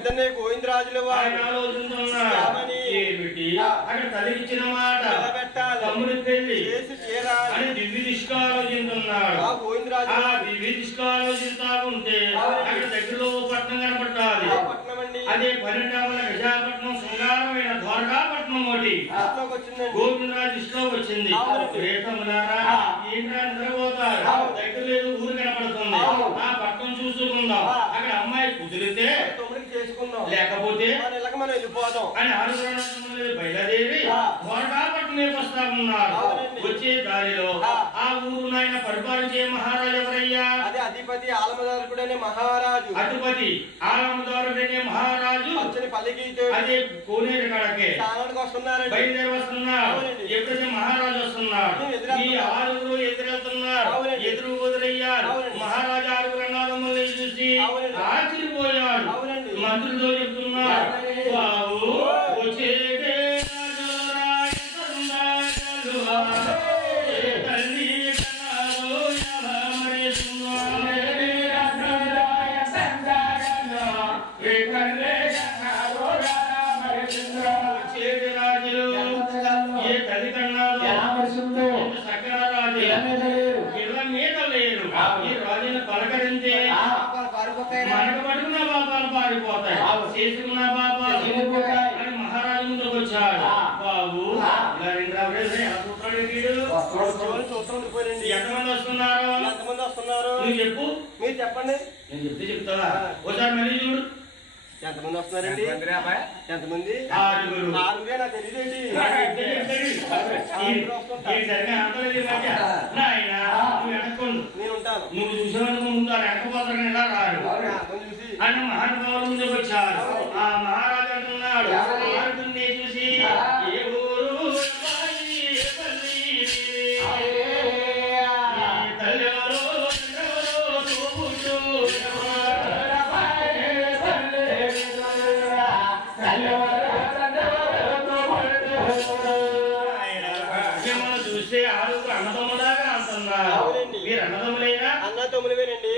పెద్దనే గోవిందరాజుల వారు ఆలోచిస్తున్నారు ఏమిటి అక్కడ తల్లికిచ్చిన మాట తమ్ముడి పెళ్లి చేసి తీరాలి అని దివ్య దృష్టిలో ఆలోచిస్తున్నాడు. ఆ గోవిందరాజు ఆ దివ్య దృష్టిలో ఆలోచిస్తా ఉంటే అక్కడ దగ్గరలో పట్టణం కనపట్టాలి. అదే 12 విశాఖపట్నం శృంగారమైన ద్వారకాపట్నం ఒకటి గోవిందరాజు దృష్టిలో వచ్చింది. రేతములారా ఏంట్రా నిద్రపోతారు, దగ్గర లేదు ఊరు కనపడుతుంది, ఆ పట్నం చూసుకుందాం, అక్కడ అమ్మాయి కుదిరితే చేసుకుందాం, లేకపోతే మనం వెళ్ళిపోదాం అని బయలుదేరి ద్వారకాపట్నం వస్తా ఉన్నారు. వచ్చే దారిలో ఆ ఊరు నాయన పరిపాలించే మహారాజు ఎవరయ్యా? అదే అధిపతి ఆలమదారుడనే మహారాజు. అధిపతి ఆలమదారుడనే మహారాజు పల్లకి అదే కోనేరు కాడకే బయలుదేరి వస్తున్నారు. ఎప్పుడైతే మహారాజు వస్తున్నారు ఈ ఆరుగురు ఎదురెళ్తున్నారు. ఎదురు వదిలయ్యారు. మహారాజు ఆరుగురు అన్నాదమ్ముల్ని చూసి ఆశ్చర్యపోయాడు. మంత్రులతో చెప్తున్నారు, బాబు వచ్చేదే పలకరించే మనకు పట్టుకున్న పాపాలు పారిపోతాయి, చేసుకున్న పాపాలు అని మహారాజు ముందుకు వచ్చాడు. బాబు ఎంతమంది వస్తున్నారు? నువ్వు చెప్పు. మీరు చెప్పండి. నేను చెప్తే చెప్తావా? ఒకసారి మళ్ళీ చూడు. ఎంతమంది వస్తున్నారండి? ఎంతమంది? ఆరుగురు. ఆరుగురే నాకు తెలియదండి. నేను ఉంటాను. నువ్వు చూసేందుకు ముందు వెనకపోతాను ఎలా రాడు అని మహానుభావులు ముందుకు వచ్చారు. ఆ మహారాజు అంటున్నాడు ఆరుగురిని చూసి, ఏ ఊరు చూస్తే ఆరుగురు అన్నదమ్ములాగా అంటున్నారు. మీరు అన్నదమ్ములైనా? అన్నదమ్ములవేనండి.